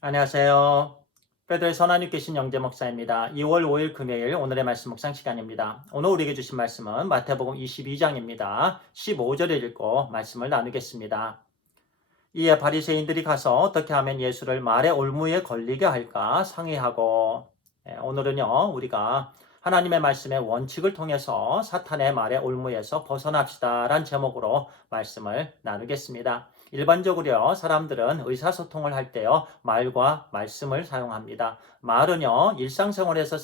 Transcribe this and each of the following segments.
안녕하세요. 베드로의 선한 계신 영재 목사입니다. 2월 5일 금요일 오늘의 말씀 묵상 시간입니다. 오늘 우리에게 주신 말씀은 마태복음 22장입니다. 15절을 읽고 말씀을 나누겠습니다. 이에 바리새인들이 가서 어떻게 하면 예수를 말의 올무에 걸리게 할까 상의하고, 오늘은요 우리가 하나님의 말씀의 원칙을 통해서 사탄의 말의 올무에서 벗어납시다란 제목으로 말씀을 나누겠습니다. 일반적으로 사람들은 의사소통을 할 때요 말과 말씀을 사용합니다. 말은요 일상생활에서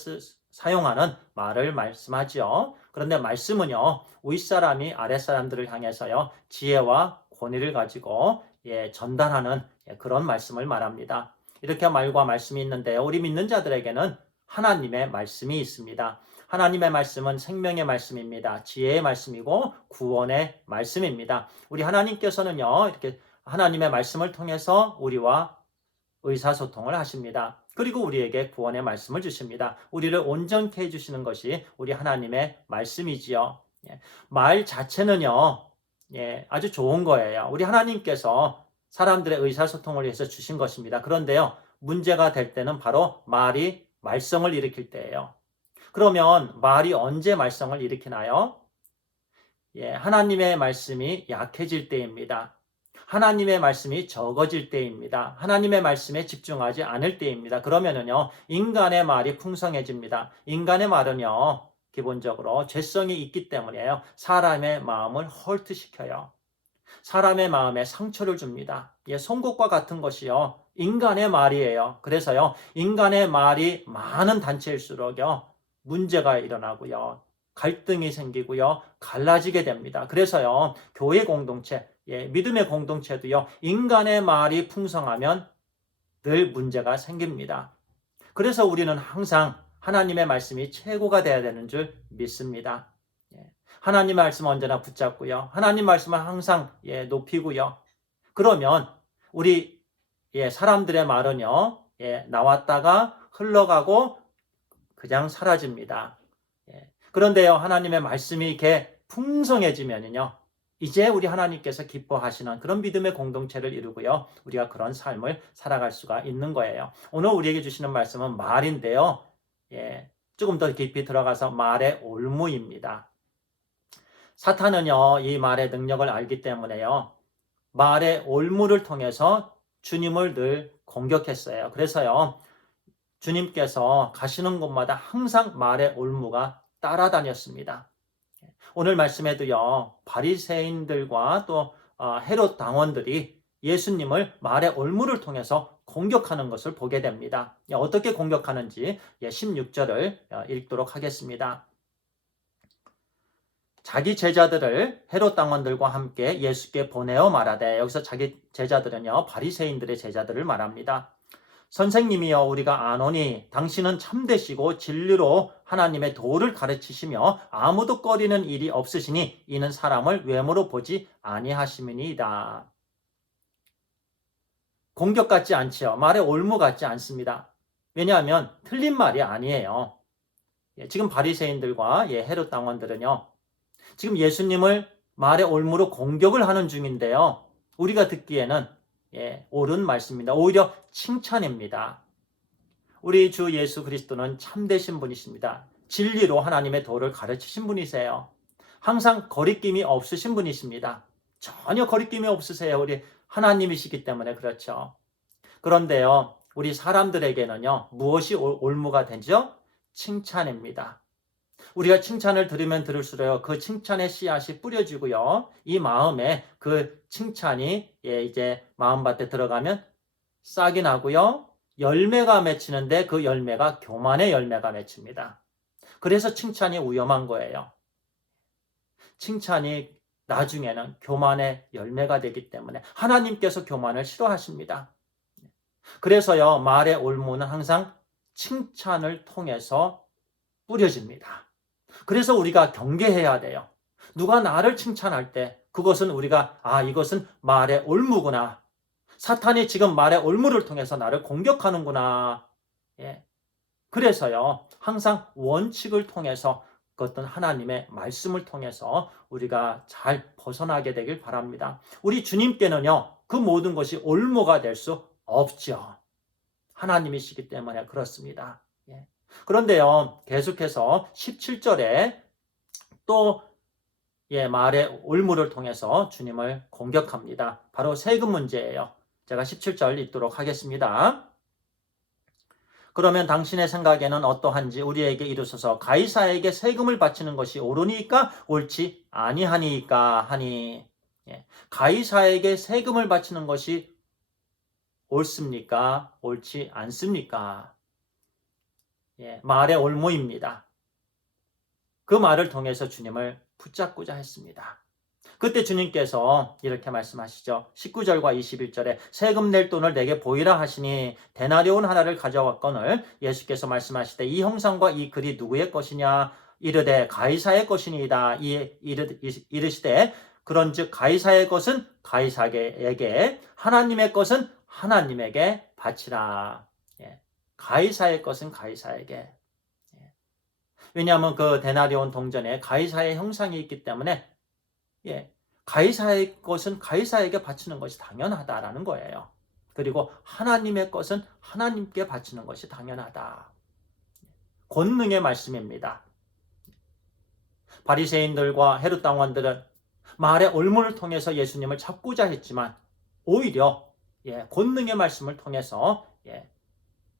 사용하는 말을 말씀하지요. 그런데 말씀은요 윗사람이 아랫사람들을 향해서요 지혜와 권위를 가지고 전달하는 그런 말씀을 말합니다. 이렇게 말과 말씀이 있는데요. 우리 믿는 자들에게는 하나님의 말씀이 있습니다. 하나님의 말씀은 생명의 말씀입니다. 지혜의 말씀이고 구원의 말씀입니다. 우리 하나님께서는요, 이렇게 하나님의 말씀을 통해서 우리와 의사소통을 하십니다. 그리고 우리에게 구원의 말씀을 주십니다. 우리를 온전케 해주시는 것이 우리 하나님의 말씀이지요. 말 자체는요, 아주 좋은 거예요. 우리 하나님께서 사람들의 의사소통을 위해서 주신 것입니다. 그런데요, 문제가 될 때는 바로 말이 말썽을 일으킬 때예요. 그러면 말이 언제 말썽을 일으키나요? 하나님의 말씀이 약해질 때입니다. 하나님의 말씀이 적어질 때입니다. 하나님의 말씀에 집중하지 않을 때입니다. 그러면은요, 인간의 말이 풍성해집니다. 인간의 말은요, 기본적으로 죄성이 있기 때문이에요. 사람의 마음을 헐트시켜요. 사람의 마음에 상처를 줍니다. 송곳과 같은 것이요, 인간의 말이에요. 그래서요, 인간의 말이 많은 단체일수록요, 문제가 일어나고요, 갈등이 생기고요, 갈라지게 됩니다. 그래서요, 교회 공동체, 믿음의 공동체도요, 인간의 말이 풍성하면 늘 문제가 생깁니다. 그래서 우리는 항상 하나님의 말씀이 최고가 되어야 되는 줄 믿습니다. 하나님 말씀 언제나 붙잡고요. 하나님 말씀을 항상 높이고요. 그러면 우리 사람들의 말은요, 나왔다가 흘러가고 그냥 사라집니다. 그런데요, 하나님의 말씀이 이렇게 풍성해지면요, 이제 우리 하나님께서 기뻐하시는 그런 믿음의 공동체를 이루고요, 우리가 그런 삶을 살아갈 수가 있는 거예요. 오늘 우리에게 주시는 말씀은 말인데요, 조금 더 깊이 들어가서 말의 올무입니다. 사탄은요, 이 말의 능력을 알기 때문에요, 말의 올무를 통해서 주님을 늘 공격했어요. 그래서요, 주님께서 가시는 곳마다 항상 말의 올무가 따라다녔습니다. 오늘 말씀에도요, 바리새인들과 또 헤롯 당원들이 예수님을 말의 올무를 통해서 공격하는 것을 보게 됩니다. 어떻게 공격하는지 16절을 읽도록 하겠습니다. 자기 제자들을 헤롯 당원들과 함께 예수께 보내어 말하되, 여기서 자기 제자들은요 바리새인들의 제자들을 말합니다. 선생님이여, 우리가 아노니 당신은 참되시고 진리로 하나님의 도를 가르치시며 아무도 꺼리는 일이 없으시니 이는 사람을 외모로 보지 아니하심이니이다. 공격 같지 않지요. 말에 올무 같지 않습니다. 왜냐하면 틀린 말이 아니에요. 지금 바리새인들과 헤롯 당원들은요, 지금 예수님을 말의 올무로 공격을 하는 중인데요, 우리가 듣기에는 옳은 말씀입니다. 오히려 칭찬입니다. 우리 주 예수 그리스도는 참되신 분이십니다. 진리로 하나님의 도를 가르치신 분이세요. 항상 거리낌이 없으신 분이십니다. 전혀 거리낌이 없으세요. 우리 하나님이시기 때문에 그렇죠. 그런데요, 우리 사람들에게는요, 무엇이 올무가 되죠? 칭찬입니다. 우리가 칭찬을 들으면 들을수록 그 칭찬의 씨앗이 뿌려지고요, 이 마음에 그 칭찬이 이제 마음밭에 들어가면 싹이 나고요, 열매가 맺히는데 그 열매가 교만의 열매가 맺힙니다. 그래서 칭찬이 위험한 거예요. 칭찬이 나중에는 교만의 열매가 되기 때문에 하나님께서 교만을 싫어하십니다. 그래서요, 말의 올무는 항상 칭찬을 통해서 뿌려집니다. 그래서 우리가 경계해야 돼요. 누가 나를 칭찬할 때 그것은 우리가 이것은 말의 올무구나. 사탄이 지금 말의 올무를 통해서 나를 공격하는구나. 그래서요, 항상 원칙을 통해서, 그것은 하나님의 말씀을 통해서 우리가 잘 벗어나게 되길 바랍니다. 우리 주님께는요, 그 모든 것이 올무가 될 수 없죠. 하나님이시기 때문에 그렇습니다. 예. 그런데요, 계속해서 17절에 또 말의 올무를 통해서 주님을 공격합니다. 바로 세금 문제예요. 제가 17절 읽도록 하겠습니다. 그러면 당신의 생각에는 어떠한지 우리에게 이르소서. 가이사에게 세금을 바치는 것이 옳으니까 옳지 아니하니까 하니. 가이사에게 세금을 바치는 것이 옳습니까? 옳지 않습니까? 말의 올무입니다. 그 말을 통해서 주님을 붙잡고자 했습니다. 그때 주님께서 이렇게 말씀하시죠. 19절과 21절에 세금 낼 돈을 내게 보이라 하시니 데나리온 하나를 가져왔거늘 예수께서 말씀하시되 이 형상과 이 글이 누구의 것이냐 이르되 가이사의 것이니이다. 이르시되 그런즉 가이사의 것은 가이사에게 하나님의 것은 하나님에게 바치라. 가이사의 것은 가이사에게. 왜냐하면 그 데나리온 동전에 가이사의 형상이 있기 때문에 가이사의 것은 가이사에게 바치는 것이 당연하다라는 거예요. 그리고 하나님의 것은 하나님께 바치는 것이 당연하다. 권능의 말씀입니다. 바리새인들과 헤롯 당원들은 말의 올무를 통해서 예수님을 잡고자 했지만 오히려 권능의 말씀을 통해서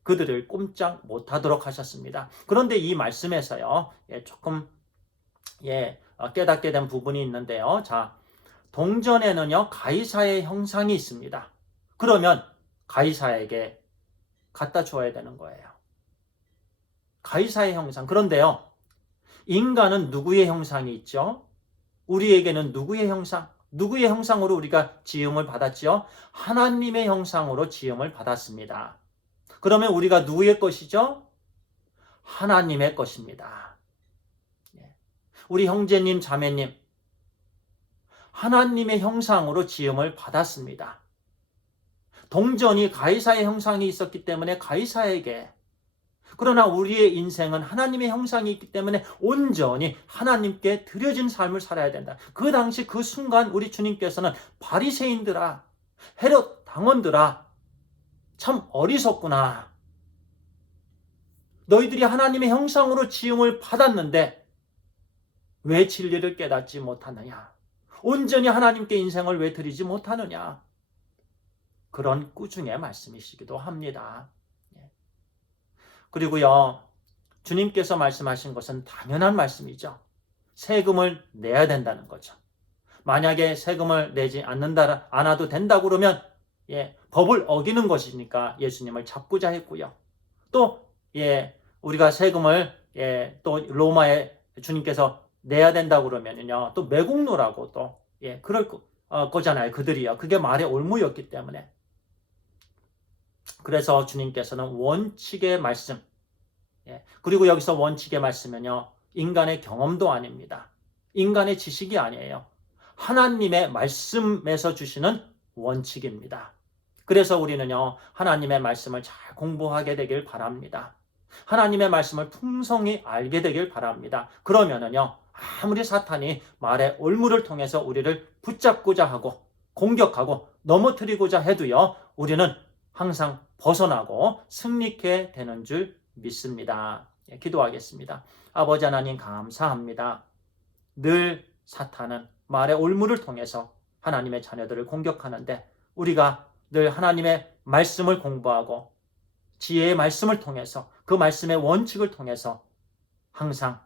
그들을 꼼짝 못하도록 하셨습니다. 그런데 이 말씀에서요, 조금 깨닫게 된 부분이 있는데요. 자, 동전에는요 가이사의 형상이 있습니다. 그러면 가이사에게 갖다 줘야 되는 거예요. 가이사의 형상. 그런데요, 인간은 누구의 형상이 있죠? 우리에게는 누구의 형상? 누구의 형상으로 우리가 지음을 받았죠? 하나님의 형상으로 지음을 받았습니다. 그러면 우리가 누구의 것이죠? 하나님의 것입니다. 우리 형제님, 자매님, 하나님의 형상으로 지음을 받았습니다. 동전이 가이사의 형상이 있었기 때문에 가이사에게, 그러나 우리의 인생은 하나님의 형상이 있기 때문에 온전히 하나님께 드려진 삶을 살아야 된다. 그 당시 그 순간 우리 주님께서는 바리새인들아, 헤롯 당원들아, 참 어리석구나. 너희들이 하나님의 형상으로 지음을 받았는데 왜 진리를 깨닫지 못하느냐? 온전히 하나님께 인생을 왜 드리지 못하느냐? 그런 꾸중의 말씀이시기도 합니다. 그리고요, 주님께서 말씀하신 것은 당연한 말씀이죠. 세금을 내야 된다는 거죠. 만약에 세금을 내지 않아도 된다고 그러면 법을 어기는 것이니까 예수님을 잡고자 했고요. 또 우리가 세금을 또 로마에 주님께서 내야 된다고 그러면요, 또 매국노라고 또 그럴 거잖아요. 그들이요. 그게 말의 올무였기 때문에. 그래서 주님께서는 원칙의 말씀, 그리고 여기서 원칙의 말씀은요, 인간의 경험도 아닙니다. 인간의 지식이 아니에요. 하나님의 말씀에서 주시는 원칙입니다. 그래서 우리는요, 하나님의 말씀을 잘 공부하게 되길 바랍니다. 하나님의 말씀을 풍성히 알게 되길 바랍니다. 그러면은요, 아무리 사탄이 말의 올무를 통해서 우리를 붙잡고자 하고 공격하고 넘어뜨리고자 해도요, 우리는 항상 벗어나고 승리케 되는 줄 믿습니다. 기도하겠습니다. 아버지 하나님 감사합니다. 늘 사탄은 말의 올무를 통해서 하나님의 자녀들을 공격하는데 우리가 늘 하나님의 말씀을 공부하고 지혜의 말씀을 통해서 그 말씀의 원칙을 통해서 항상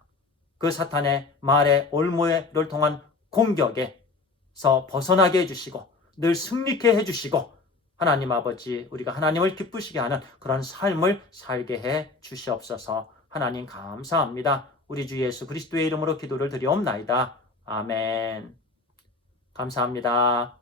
그 사탄의 말의 올무를 통한 공격에서 벗어나게 해주시고 늘 승리케 해주시고 하나님 아버지, 우리가 하나님을 기쁘시게 하는 그런 삶을 살게 해 주시옵소서. 하나님 감사합니다. 우리 주 예수 그리스도의 이름으로 기도를 드리옵나이다. 아멘. 감사합니다.